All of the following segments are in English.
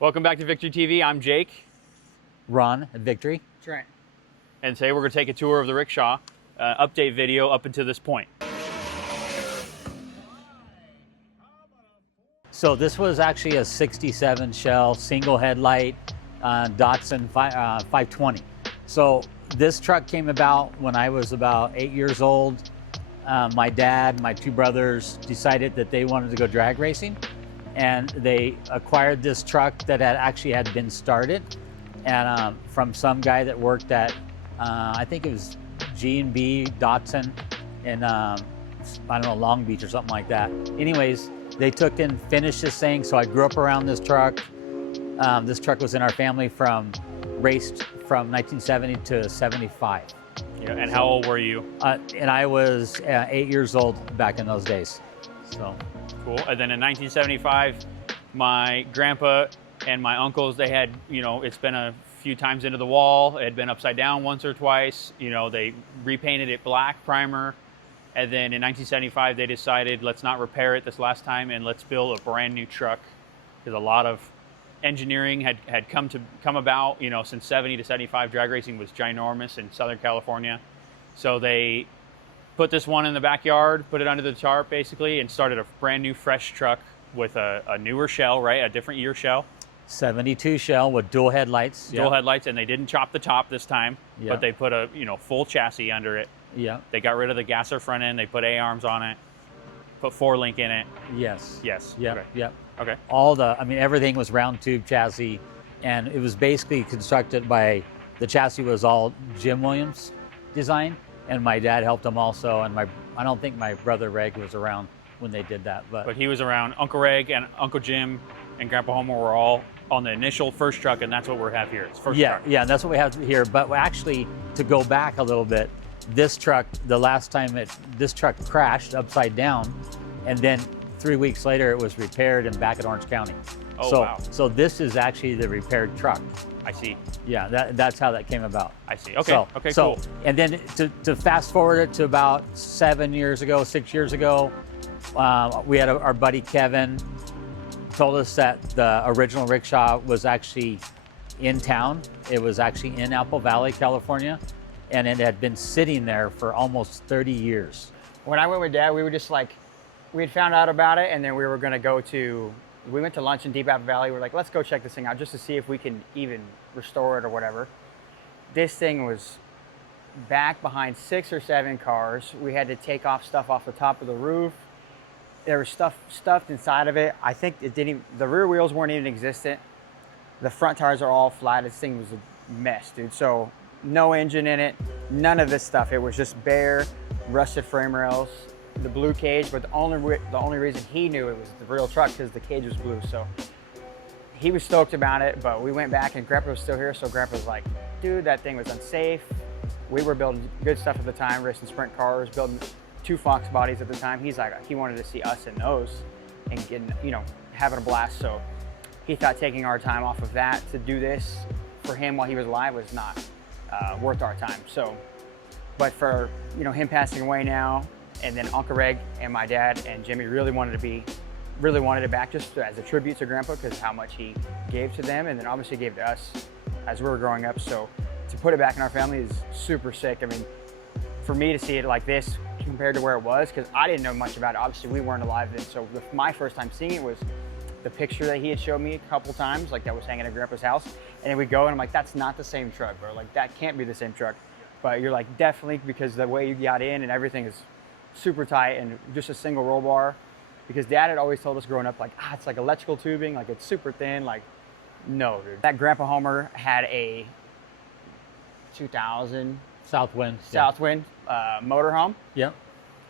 Welcome back to Victory TV. I'm Jake. Ron at Victory. Trent. And today we're going to take a tour of the rickshaw, update video up until this point. So this was actually a 67 shell, single headlight, Datsun 520. So this truck came about when I was about 8 years old. My dad, my two brothers decided that they wanted to go drag racing, and they acquired this truck that had been started, and from some guy that worked at I think it was G&B Datsun in I don't know, Long Beach or something like that. Anyways, they took and finished this thing. So I grew up around this truck. This truck was in our family raced from 1970 to 75. Yeah, and how old were you? And I was 8 years old back in those days. So cool. And then in 1975, my grandpa and my uncles, they had, it's been a few times into the wall. It had been upside down once or twice. They repainted it black primer. And then in 1975, they decided, let's not repair it this last time and let's build a brand new truck. Because a lot of engineering had come about, since 70 to 75, drag racing was ginormous in Southern California. So they put this one in the backyard, put it under the tarp basically, and started a brand new fresh truck with a newer shell, right? A different year shell. 72 shell with dual headlights. Dual headlights, and they didn't chop the top this time, Yeah. but they put a full chassis under it. Yeah. They got rid of the gasser front end. They put A-arms on it, put 4-link in it. Yes. Yes. Yep. Okay. Yep. Okay. Everything was round tube chassis, and it was basically constructed by, the chassis was all Jim Williams design, and my dad helped him also, and I don't think my brother Reg was around when they did that, but he was around. Uncle Reg and Uncle Jim and Grandpa Homer were all on the initial first truck, and that's what we have here. It's first truck. Yeah, that's what we have here. But actually, to go back a little bit, this truck, the last time this truck crashed upside down, and then 3 weeks later it was repaired and back at Orange County. Oh, wow. So this is actually the repaired truck. I see. Yeah, that's how that came about. I see. Okay. Cool. And then to fast forward it to about 6 years ago, we had our buddy Kevin told us that the original rickshaw was actually in town. It was actually in Apple Valley, California, and it had been sitting there for almost 30 years. When I went with Dad, we were just like, we had found out about it, and then we were going to we went to lunch in Deep Apple Valley. We're like, let's go check this thing out just to see if we can even restore it or whatever. This thing was back behind 6 or 7 cars. We had to take off stuff off the top of the roof. There was stuff stuffed inside of it. I think the rear wheels weren't even existent. The front tires are all flat. This thing was a mess, dude. So no engine in it, none of this stuff. It was just bare, rusted frame rails, the blue cage, but the only reason he knew it was the real truck because the cage was blue. So he was stoked about it, but we went back and Grandpa was still here. So Grandpa was like, dude, that thing was unsafe. We were building good stuff at the time, racing sprint cars, building 2 Fox bodies at the time. He's like, he wanted to see us in those and getting, having a blast. So he thought taking our time off of that to do this for him while he was alive was not worth our time. So, but for, him passing away now, and then Uncle Reg and my dad and Jimmy really wanted it back just as a tribute to Grandpa because how much he gave to them, and then obviously gave to us as we were growing up. So to put it back in our family is super sick. I mean, for me to see it like this compared to where it was, because I didn't know much about it. Obviously, we weren't alive then. So my first time seeing it was the picture that he had showed me a couple times, like that was hanging at Grandpa's house. And then we go and I'm like, that's not the same truck, bro. Like that can't be the same truck. But you're like, definitely, because the way you got in and everything is super tight and just a single roll bar. Because Dad had always told us growing up, like, it's like electrical tubing, like it's super thin. Like, no, dude. That Grandpa Homer had a 2000 Southwind motorhome. Yep.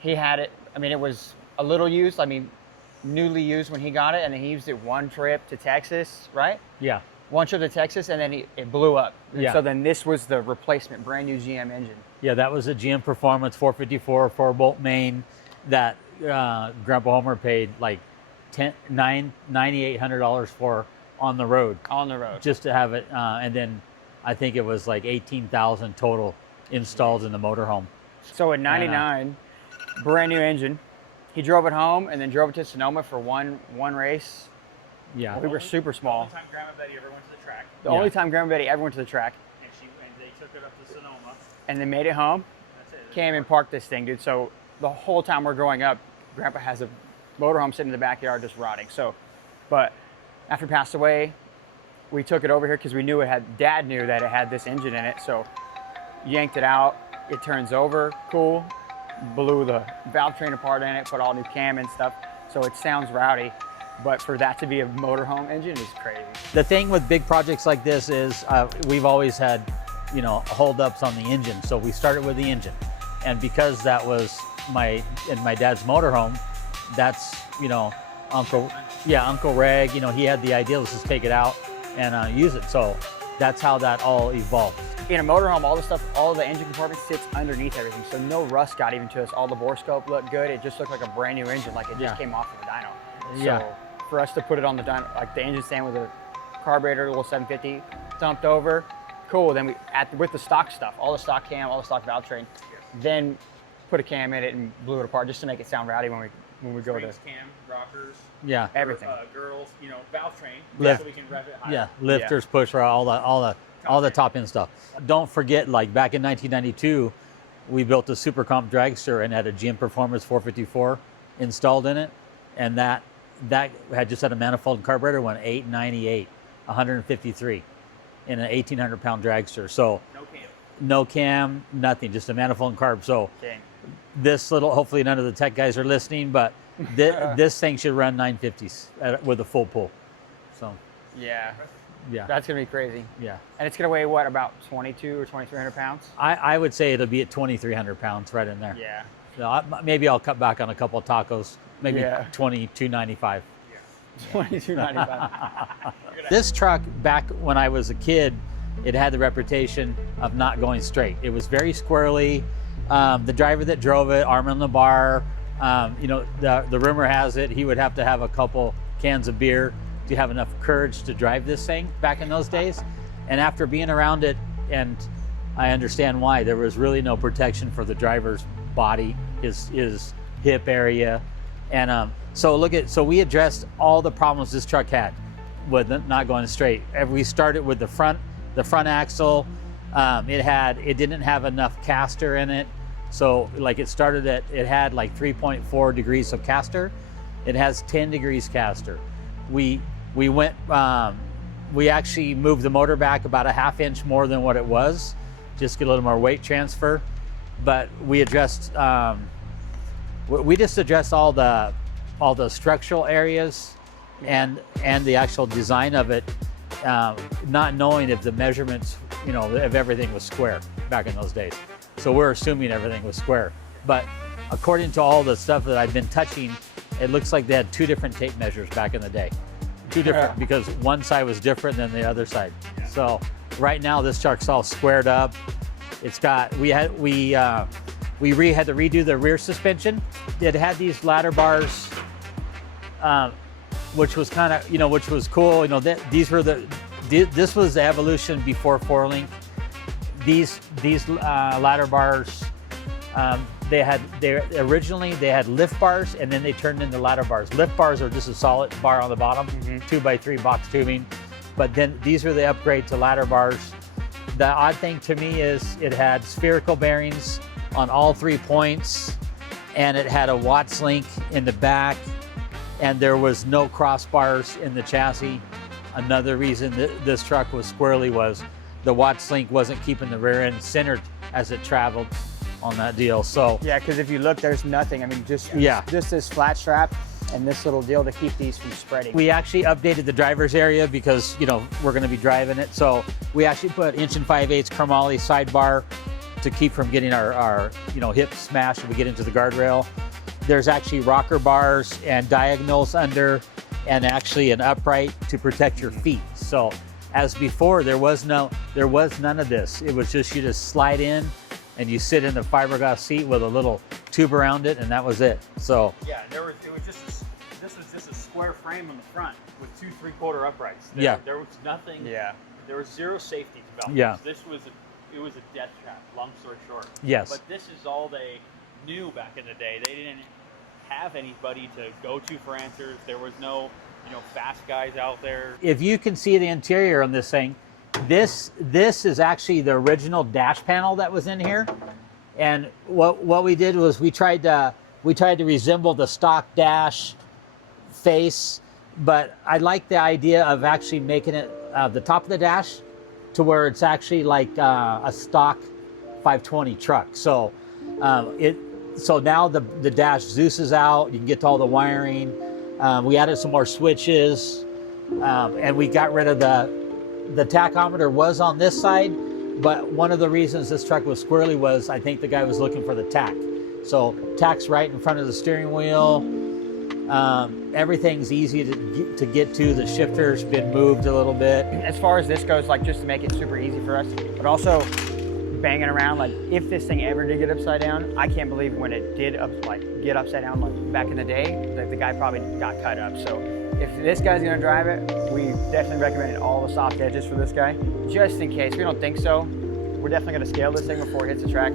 He had it, it was a little used, newly used when he got it, and then he used it one trip to Texas, right? Yeah. One trip to Texas, and then it blew up. Yeah. So then this was the replacement, brand new GM engine. Yeah, that was a GM Performance 454 4-bolt main that Grandpa Homer paid like $9,800 for on the road. On the road. Just to have it, and then I think it was like 18,000 total installed in the motorhome. So in '99, brand new engine. He drove it home and then drove it to Sonoma for one race. Yeah. We were super small. The only time Grandma Betty ever went to the track, The only time Grandma Betty ever went to the track, and they took it up to Sonoma. and they made it home, That's it. came and parked this thing, dude. So the whole time we're growing up, Grandpa has a motorhome sitting in the backyard just rotting. So, but after he passed away, we took it over here because we knew Dad knew that it had this engine in it. So yanked it out, it turns over, cool. Blew the valve train apart in it, put all new cam and stuff. So it sounds rowdy, but for that to be a motorhome engine is crazy. The thing with big projects like this is we've always had, holdups on the engine. So we started with the engine. And because that was my dad's motorhome, that's, Uncle Reg, he had the idea, let's just take it out and use it. So that's how that all evolved. In a motorhome, all the engine compartment sits underneath everything. So no rust got even to us. All the bore scope looked good. It just looked like a brand new engine, like it just came off of a dyno. Yeah. So for us to put it on the dyno, like the engine stand with a carburetor, a little 750, dumped over, cool. Then with the stock stuff, all the stock cam, all the stock valve train, then put a cam in it and blew it apart just to make it sound rowdy when we go to cam, rockers, everything. girls, valve train, Lift. so we can rev it higher. Yeah, lifters, push rod, all the top end stuff. Don't forget, like back in 1992, we built a super comp dragster and had a GM Performance 454 installed in it, and that had just had a manifold and carburetor, went 898, 153 in an 1,800-pound dragster. So no cam, nothing, just a manifold and carb. So this little, hopefully none of the tech guys are listening, but this thing should run 950s with a full pull. So Yeah. yeah, That's gonna be crazy. yeah. And it's gonna weigh what, about 22 or 2,300 pounds? I would say it'll be at 2,300 pounds right in there. Yeah. So maybe I'll cut back on a couple of tacos, maybe Yeah. 22.95. 22.95. This truck, back when I was a kid, it had the reputation of not going straight. It was very squirrely. The driver that drove it, arm on the bar, the rumor has it he would have to have a couple cans of beer to have enough courage to drive this thing back in those days. And after being around it, and I understand why, there was really no protection for the driver's body, his hip area. And so we addressed all the problems this truck had with not going straight. We started with the front axle. It didn't have enough caster in it. So like it had like 3.4 degrees of caster. It has 10 degrees caster. We actually moved the motor back about a ½ inch more than what it was, just get a little more weight transfer. But we just addressed all the structural areas and the actual design of it, not knowing if the measurements, if everything was square back in those days. So we're assuming everything was square. But according to all the stuff that I've been touching, it looks like they had 2 different tape measures back in the day. 2 different, because one side was different than the other side. Yeah. So right now this truck's all squared up. It's got, we had to redo the rear suspension. It had these ladder bars, which was kind of, which was cool. This was the evolution before 4-link. These ladder bars, originally they had lift bars, and then they turned into ladder bars. Lift bars are just a solid bar on the bottom, 2x3 box tubing. But then these are the upgrade to ladder bars. The odd thing to me is it had spherical bearings on all 3 points, and it had a Watts link in the back, and there was no crossbars in the chassis. Another reason that this truck was squirrely was the Watts link wasn't keeping the rear end centered as it traveled on that deal. So Yeah, because if you look, there's nothing. I mean, just this flat strap and this little deal to keep these from spreading. we actually updated the driver's area because we're going to be driving it. So we actually put 1 5/8 chromoly sidebar to keep from getting our hip smashed if we get into the guardrail. There's actually rocker bars and diagonals under, and actually an upright to protect your feet. So as before, there was none of this. It was just, you just slide in and you sit in the fiberglass seat with a little tube around it, and that was it. So Yeah, this was just a square frame on the front with 2 3/4 uprights. There was nothing. Yeah. There was 0 safety development. Yeah. It was a death trap, long story short. yes, But this is all they knew back in the day. They didn't have anybody to go to for answers. There was no you know, fast guys out there. If you can see the interior on this thing, this is actually the original dash panel that was in here. And what we did was we tried to resemble the stock dash face, but I like the idea of actually making it the top of the dash to where it's actually like a stock 520 truck. So now the dash Zeus out. You can get to all the wiring. We added some more switches, and we got rid of the tachometer was on this side. But one of the reasons this truck was squirrely was I think the guy was looking for the tack. So tack's right in front of the steering wheel. Everything's easy to get to. The shifter's been moved a little bit. As far as this goes, like just to make it super easy for us, but also banging around, like if this thing ever did get upside down, I can't believe when it did get upside down like back in the day, the guy probably got cut up. So if this guy's gonna drive it, we definitely recommend all the soft edges for this guy. Just in case, we don't think so, we're definitely gonna scale this thing before it hits the track.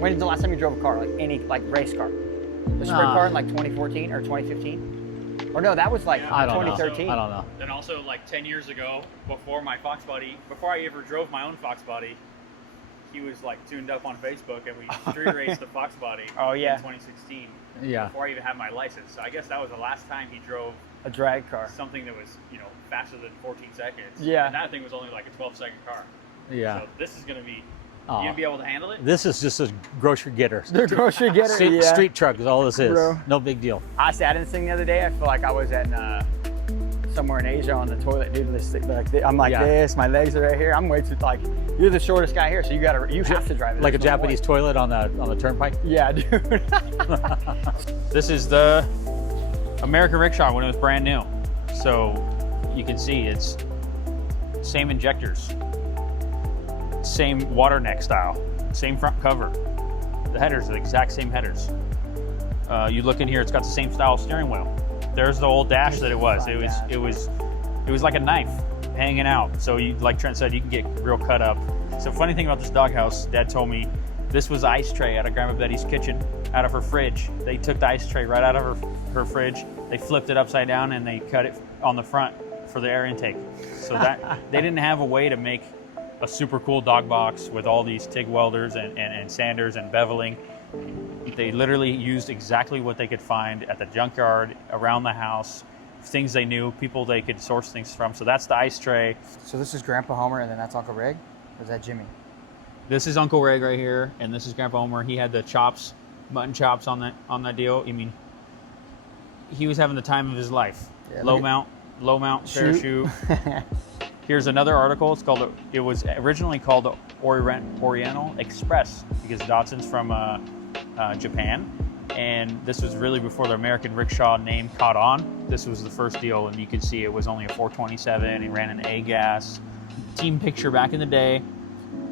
When's the last time you drove a car, like any race car? The sprint car in like 2014 or 2015? Or no, that was like 2013. I don't know. Then also like 10 years ago, before I ever drove my own Fox body, he was like tuned up on Facebook and we street raced the Fox body in 2016. Yeah. Before I even had my license. So I guess that was the last time he drove a drag car. Something that was, you know, faster than 14 seconds. Yeah. And that thing was only like a 12-second car. Yeah. So this is going to be, you going to be able to handle it? This is just a grocery getter. The grocery getter, Street truck is all this is. Bro. No big deal. I sat in this thing the other day. I feel like I was at somewhere in Asia on the toilet, dude. I'm like this, my legs are right here. I'm way too, like, you're the shortest guy here, so you have to drive it. Like a Japanese toilet on the turnpike? Yeah, dude. This is the American Rikshaw when it was brand new. So you can see it's same injectors, same water neck style, same front cover. The headers are the exact same headers. You look in here, it's got the same style steering wheel. There's the old dash that it was. It was like a knife hanging out. So you, like Trent said, you can get real cut up. So funny thing about this doghouse, Dad told me this was the ice tray out of Grandma Betty's kitchen, out of her fridge. They took the ice tray right out of her fridge. They flipped it upside down and they cut it on the front for the air intake. So that they didn't have a way to make a super cool dog box with all these TIG welders and sanders and beveling. They literally used exactly what they could find at the junkyard, around the house, things they knew, people they could source things from. So that's the ice tray. So this is Grandpa Homer and then that's Uncle Reg? Or is that Jimmy? This is Uncle Reg right here, and this is Grandpa Homer. He had the chops, mutton chops on that deal. I mean, he was having the time of his life. Yeah, low mount parachute. Here's another article. It was originally called the Oriental Express because Datsun's from Japan, and this was really before the American Rikshaw name caught on. This was the first deal, and you can see it was only a 427. It ran an A gas. Team picture back in the day.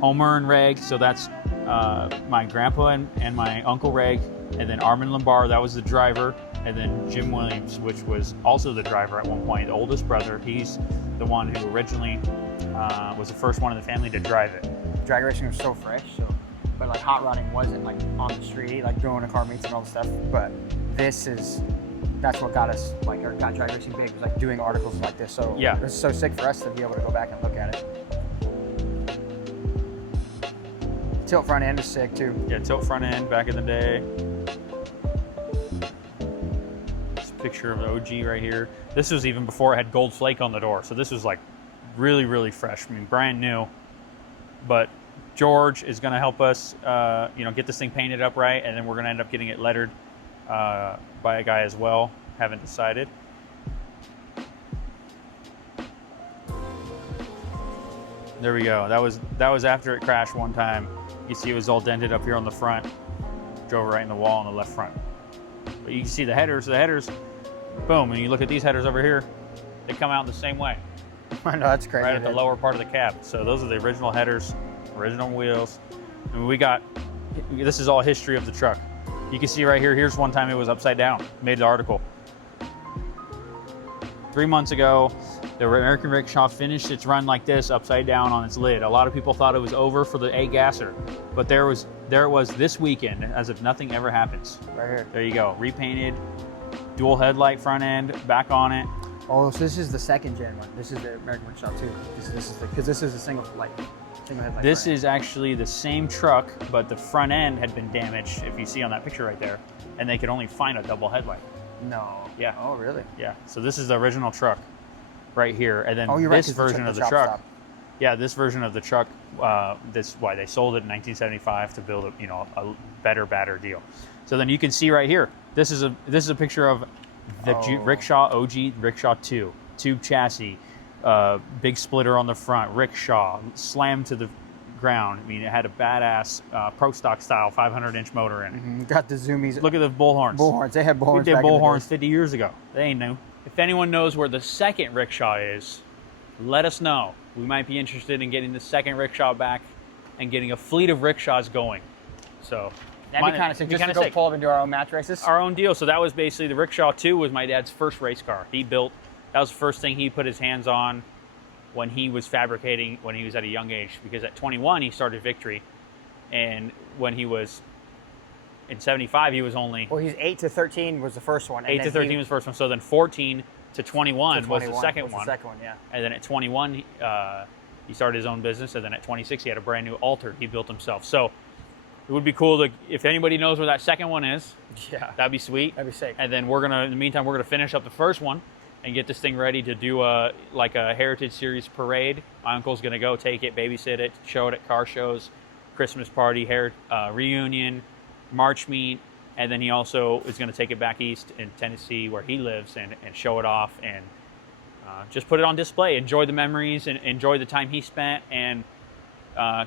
Homer and Reg, so that's my grandpa and my Uncle Reg, and then Armin Lombard, that was the driver, and then Jim Williams, which was also the driver at one point, the oldest brother. He's the one who originally was the first one in the family to drive it. Drag racing was so fresh, but like hot rodding wasn't like on the street, like going to car meets and all the stuff. But that's what got us, like, or got drag racing big, was like doing articles like this. So yeah, it's so sick for us to be able to go back and look at it. Tilt front end is sick too. Yeah, tilt front end back in the day. This picture of the OG right here. This was even before it had gold flake on the door. So this was like really, really fresh. I mean, brand new. But George is going to help us, get this thing painted up right, and then we're going to end up getting it lettered by a guy as well. Haven't decided. There we go. That was after it crashed one time. You see it was all dented up here on the front. Drove right in the wall on the left front. But you can see the headers, boom, and you look at these headers over here, they come out the same way. I know, that's crazy. Right at the lower part of the cab. So those are the original headers, original wheels. And this is all history of the truck. You can see right here, here's one time it was upside down, made the article. 3 months ago, the American Rikshaw finished its run like this, upside down on its lid. A lot of people thought it was over for the A gasser, but there it was this weekend, as if nothing ever happens. Right here. There you go, repainted, dual headlight front end, back on it. Oh, so this is the second gen one. This is the American Rikshaw 2. This is because this is a single headlight. This is actually the same truck, but the front end had been damaged, if you see on that picture right there, and they could only find a double headlight. No. Yeah. Oh, really? Yeah. So this is the original truck right here, and then you're right, this 'cause version of the chop truck. stop. Yeah, this version of the truck. This is why they sold it in 1975 to build a better deal. So then you can see right here. This is a picture of the Rikshaw OG Rikshaw 2 tube chassis, big splitter on the front. Rikshaw slammed to the ground. I mean, it had a badass pro stock style 500-inch motor in it. Got the zoomies. Look at the bullhorns. Bullhorns. They had bullhorns. We did back in the bullhorns day. 50 years ago. They ain't new. If anyone knows where the second rickshaw is, let us know. We might be interested in getting the second rickshaw back and getting a fleet of rickshaws going. So That'd be kind of sick. Just to go pull up and do our own match races. Our own deal. So that was basically the Rikshaw 2 was my dad's first race car. That was the first thing he put his hands on when he was fabricating when he was at a young age, because at 21 he started Victory, and when he was in 75 he was only Well, he's 8 to 13 was the first one. 8 to 13 was the first one. So then 14 to 21 was the second one. The second one, yeah. And then at 21 he started his own business, and then at 26 he had a brand new Alter he built himself. So it would be cool to, if anybody knows where that second one is, Yeah. that'd be sweet. That'd be sick. And then in the meantime, we're gonna finish up the first one and get this thing ready to do a Heritage Series parade. My uncle's gonna go take it, babysit it, show it at car shows, Christmas party, reunion, March meet, and then he also is gonna take it back east in Tennessee where he lives and show it off and just put it on display. Enjoy the memories and enjoy the time he spent, and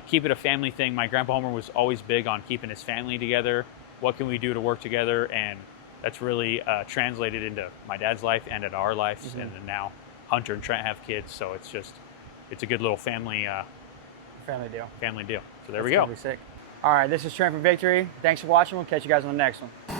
keep it a family thing. My grandpa Homer was always big on keeping his family together. What can we do to work together? And that's really translated into my dad's life and in our lives. Mm-hmm. And then now Hunter and Trent have kids, so it's a good little family deal. deal. So there That's we go. gonna be sick. All right, this is Trent from Victory. Thanks for watching. We'll catch you guys on the next one.